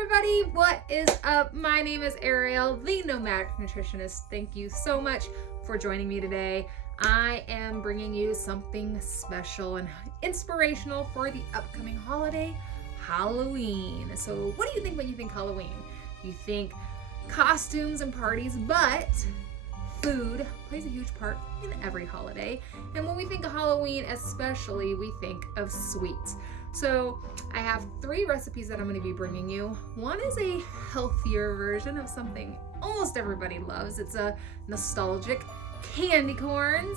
everybody, what is up? My name is Ariel, the Nomadic Nutritionist. Thank you so much for joining me today. I am bringing you something special and inspirational for the upcoming holiday, Halloween. So what do you think when you think Halloween? You think costumes and parties, but food plays a huge part in every holiday. And when we think of Halloween especially, we think of sweets. So I have 3 recipes that I'm going to be bringing you. One is a healthier version of something almost everybody loves. It's a nostalgic candy corns.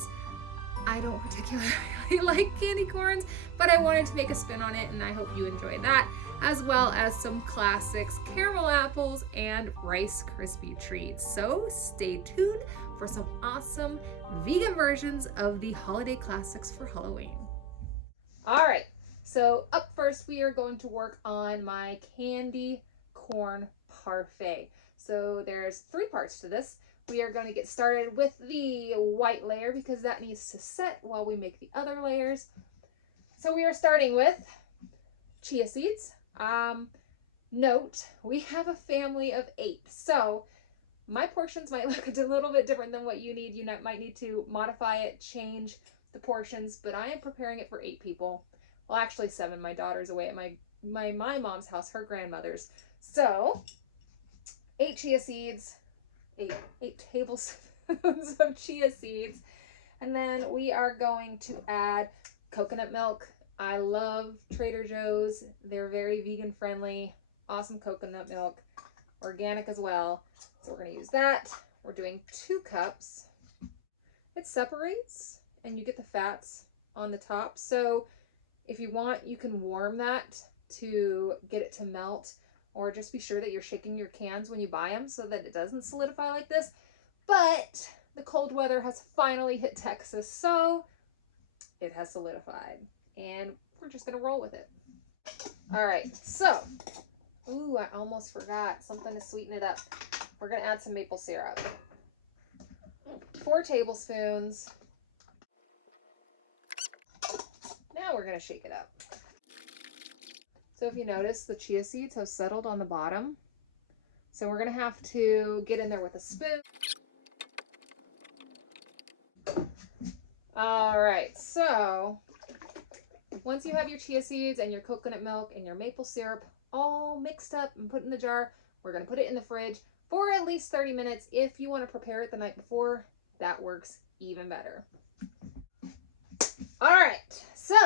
I don't particularly like candy corns, but I wanted to make a spin on it, and I hope you enjoy that, as well as some classics, caramel apples and Rice Krispie treats. So stay tuned for some awesome vegan versions of the holiday classics for Halloween. All right. So up first, we are going to work on my candy corn parfait. So there's 3 parts to this. We are going to get started with the white layer because that needs to set while we make the other layers. So we are starting with chia seeds. Note, we have a family of 8. So my portions might look a little bit different than what you need. You might need to modify it, change the portions, but I am preparing it for 8 people. Well, actually 7. My daughter's away at my mom's house, her grandmother's. So 8 chia seeds, 8 tablespoons of chia seeds. And then we are going to add coconut milk. I love Trader Joe's. They're very vegan friendly. Awesome coconut milk. Organic as well. So we're going to use that. We're doing 2 cups. It separates and you get the fats on the top. So if you want, you can warm that to get it to melt, or just be sure that you're shaking your cans when you buy them so that it doesn't solidify like this. But the cold weather has finally hit Texas, so it has solidified. And we're just going to roll with it. All right, so, ooh, I almost forgot something to sweeten it up. We're going to add some maple syrup. 4 tablespoons. Now we're going to shake it up. So if you notice, the chia seeds have settled on the bottom. So we're going to have to get in there with a spoon. All right, so once you have your chia seeds and your coconut milk and your maple syrup all mixed up and put in the jar, we're going to put it in the fridge for at least 30 minutes. If you want to prepare it the night before, that works even better. All right, so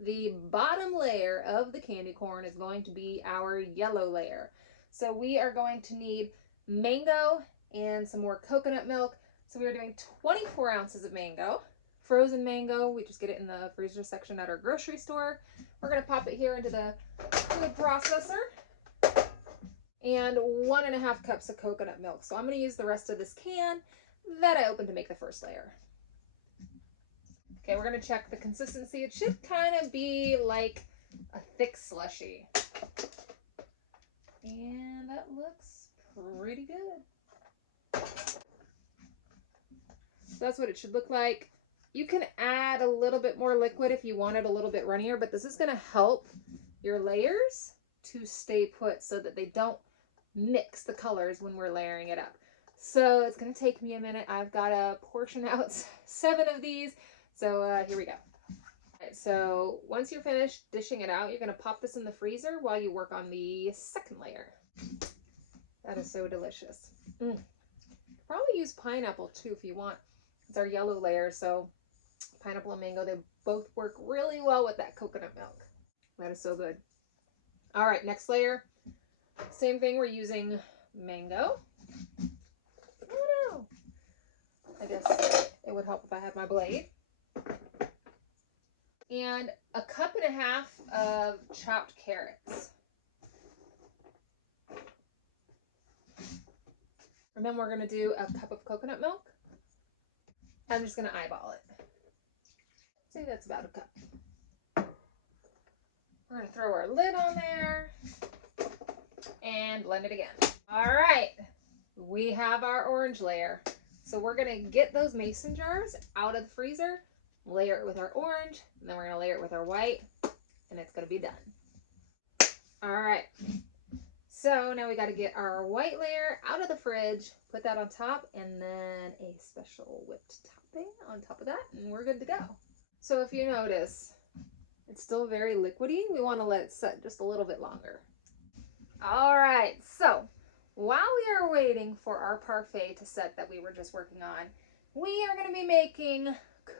the bottom layer of the candy corn is going to be our yellow layer. So we are going to need mango and some more coconut milk. So we are doing 24 ounces of mango. Frozen mango, we just get it in the freezer section at our grocery store. We're going to pop it here into the food processor. And 1.5 cups of coconut milk. So I'm going to use the rest of this can that I opened to make the first layer. Okay, we're going to check the consistency. It should kind of be like a thick slushy. And that looks pretty good. So that's what it should look like. You can add a little bit more liquid if you want it a little bit runnier, but this is going to help your layers to stay put so that they don't mix the colors when we're layering it up. So it's going to take me a minute. I've got to portion out 7 of these. So here we go. All right, so once you're finished dishing it out, you're going to pop this in the freezer while you work on the second layer. That is so delicious. Probably use pineapple too if you want. It's our yellow layer, so pineapple and mango, they both work really well with that coconut milk. That is so good. All right, next layer. Same thing, we're using mango. Oh no. I guess it would help if I had my blade. And 1.5 cups of chopped carrots. And then we're going to do 1 cup of coconut milk. I'm just going to eyeball it. Say that's about 1 cup. We're going to throw our lid on there and blend it again. All right, we have our orange layer. So we're going to get those mason jars out of the freezer, layer it with our orange, and then we're going to layer it with our white, and it's going to be done. All right. So now we got to get our white layer out of the fridge, put that on top, and then a special whipped topping on top of that, and we're good to go. So if you notice, it's still very liquidy. We want to let it set just a little bit longer. All right, so while we are waiting for our parfait to set that we were just working on, we are going to be making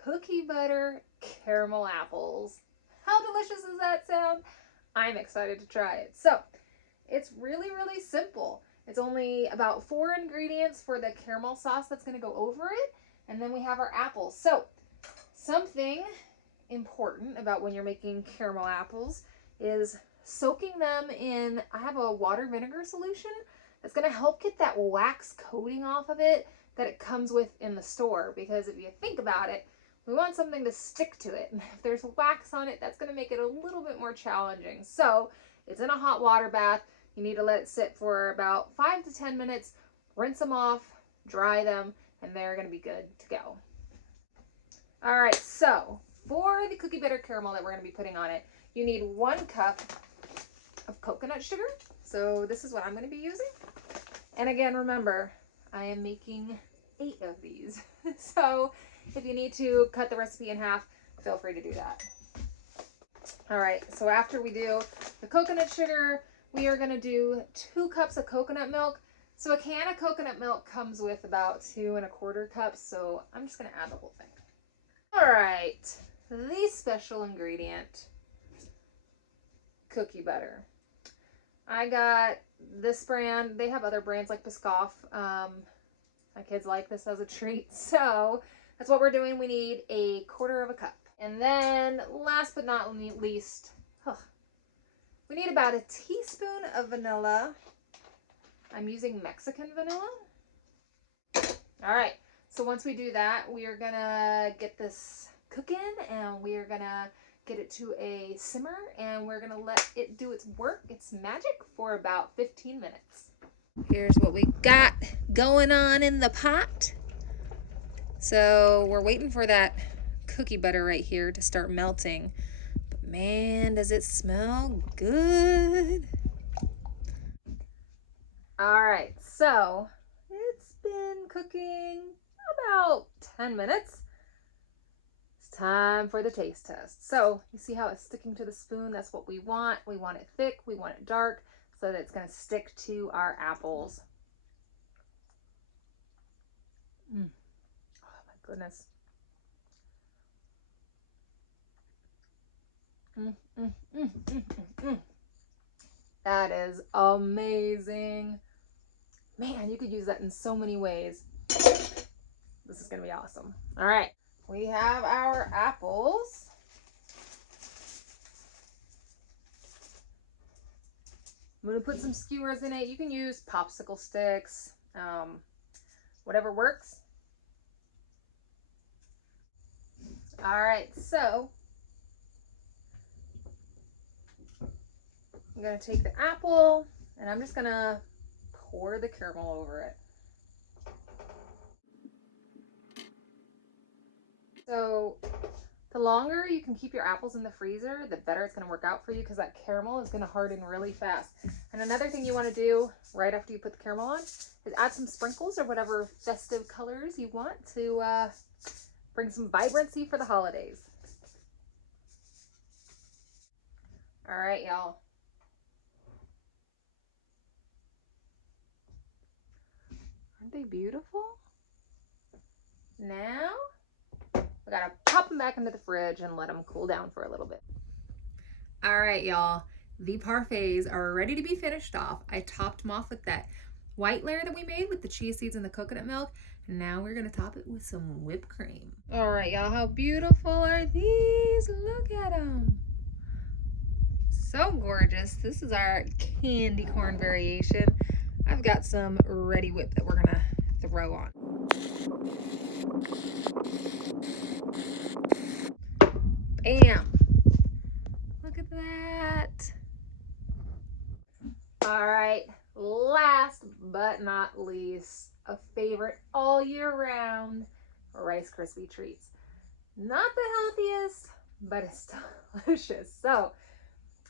cookie butter caramel apples. How delicious does that sound? I'm excited to try it. So it's really, really simple. It's only about 4 ingredients for the caramel sauce that's going to go over it. And then we have our apples. So something important about when you're making caramel apples is soaking them in, I have a water vinegar solution that's going to help get that wax coating off of it that it comes with in the store. Because if you think about it, we want something to stick to it. And if there's wax on it, that's going to make it a little bit more challenging. So it's in a hot water bath. You need to let it sit for about 5 to 10 minutes, rinse them off, dry them, and they're going to be good to go. All right, so for the cookie butter caramel that we're going to be putting on it, you need 1 cup of coconut sugar. So this is what I'm going to be using. And again, remember, I am making 8 of these. So if you need to cut the recipe in half, feel free to do that. All right, so after we do the coconut sugar, we are going to do 2 cups of coconut milk. So a can of coconut milk comes with about 2 1/4 cups. So I'm just going to add the whole thing. All right, the special ingredient, cookie butter. I got this brand. They have other brands like Biscoff. My kids like this as a treat. So that's what we're doing. We need 1/4 cup. And then last but not least, we need about a teaspoon of vanilla. I'm using Mexican vanilla. All right. So once we do that, we are gonna get this cooking and we are gonna get it to a simmer and we're gonna let it do its work, its magic, for about 15 minutes. Here's what we got going on in the pot. So we're waiting for that cookie butter right here to start melting. But man, does it smell good. All right, so it's been cooking about 10 minutes. It's time for the taste test. So you see how it's sticking to the spoon? That's what we want. We want it thick, we want it dark, so that it's going to stick to our apples. Oh my goodness. That is amazing. Man, you could use that in so many ways. This is going to be awesome. All right, we have our apples. I'm going to put some skewers in it. You can use popsicle sticks, whatever works. All right, so I'm going to take the apple and I'm just going to pour the caramel over it. So the longer you can keep your apples in the freezer, the better it's going to work out for you, because that caramel is going to harden really fast. And another thing you want to do right after you put the caramel on is add some sprinkles or whatever festive colors you want to bring some vibrancy for the holidays. All right, y'all. Aren't they beautiful? Now we gotta pop them back into the fridge and let them cool down for a little bit. All right, y'all. The parfaits are ready to be finished off. I topped them off with that white layer that we made with the chia seeds and the coconut milk. And now we're gonna top it with some whipped cream. All right, y'all. How beautiful are these? Look at them. So gorgeous. This is our candy corn variation. I've got some ready whip that we're gonna throw on. Bam! Look at that. All right, last but not least, a favorite all year round, Rice Krispie treats. Not the healthiest, but it's delicious. So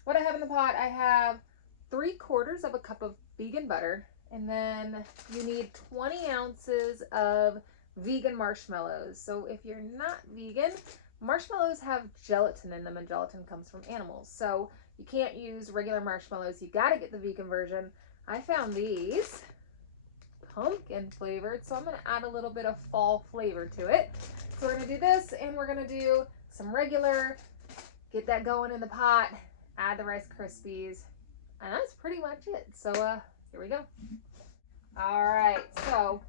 what I have in the pot, I have 3/4 of a cup of vegan butter, and then you need 20 ounces of vegan marshmallows. So if you're not vegan, marshmallows have gelatin in them, and gelatin comes from animals. So you can't use regular marshmallows. You got to get the vegan version. I found these pumpkin flavored, so I'm going to add a little bit of fall flavor to it. So we're going to do this, and we're going to do some regular, get that going in the pot, add the Rice Krispies, and that's pretty much it. So here we go. All right, so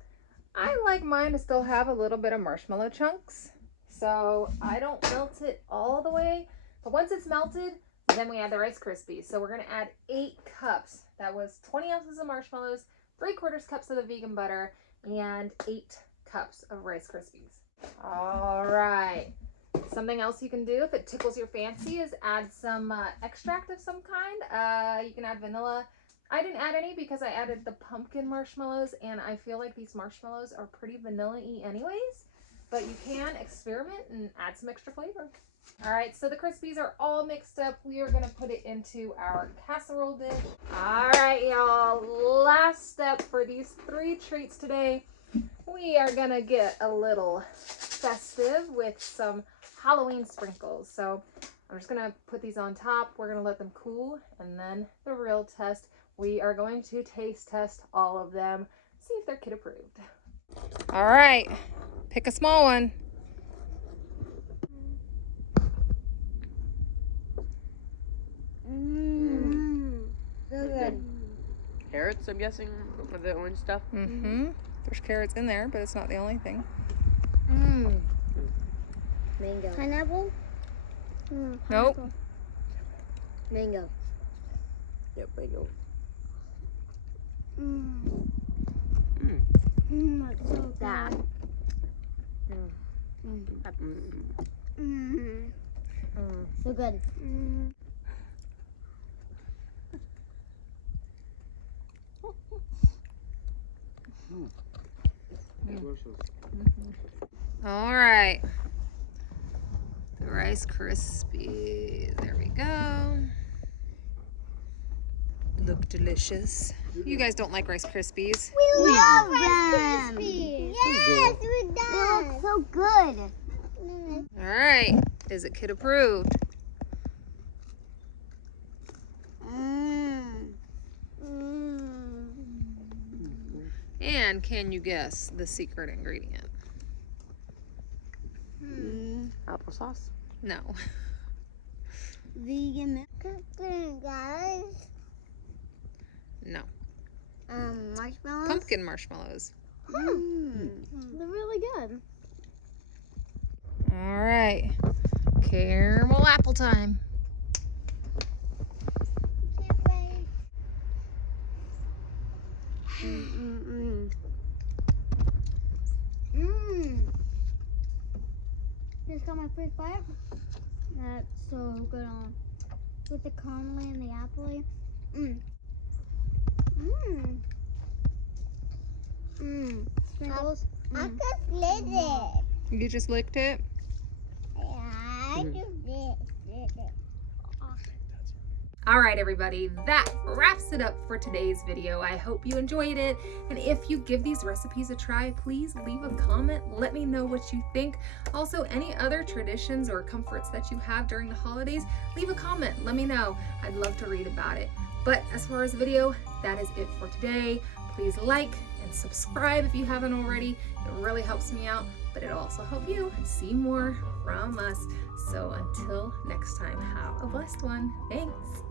I like mine to still have a little bit of marshmallow chunks, so I don't melt it all the way, but once it's melted, then we add the Rice Krispies. So we're going to add 8 cups. That was 20 ounces of marshmallows, 3/4 cups of the vegan butter, and 8 cups of Rice Krispies. All right. Something else you can do if it tickles your fancy is add some extract of some kind. You can add vanilla. I didn't add any because I added the pumpkin marshmallows, and I feel like these marshmallows are pretty vanilla-y anyways, but you can experiment and add some extra flavor. All right, so the Krispies are all mixed up. We are gonna put it into our casserole dish. All right, y'all, last step for these 3 treats today. We are gonna get a little festive with some Halloween sprinkles. So I'm just gonna put these on top. We're gonna let them cool, and then the real test. We are going to taste test all of them, see if they're kid approved. All right, pick a small one. So good. Carrots, I'm guessing, for the orange stuff. Mm-hmm. There's carrots in there, but it's not the only thing. Mango. Pineapple? Nope. Mango. Yep, mango. That's so bad. So good. All right. The Rice Krispies. There we go. Look delicious. You guys don't like Rice Krispies? We love Rice Krispies. Yes, we do. They look so good. All right. Is it kid approved? And can you guess the secret ingredient? Applesauce? No. Vegan milk, guys. No. Marshmallows. Pumpkin marshmallows. They're really good. All right. Caramel apple time. Just got my first bite. That's so good on with the caramel and the apple. Sprinkles. I just licked it. You just licked it? Yeah, I just licked it. All right, everybody, that wraps it up for today's video. I hope you enjoyed it. And if you give these recipes a try, please leave a comment. Let me know what you think. Also, any other traditions or comforts that you have during the holidays, leave a comment. Let me know. I'd love to read about it. But as far as the video, that is it for today. Please like and subscribe if you haven't already. It really helps me out, but it'll also help you see more from us. So until next time, have a blessed one. Thanks.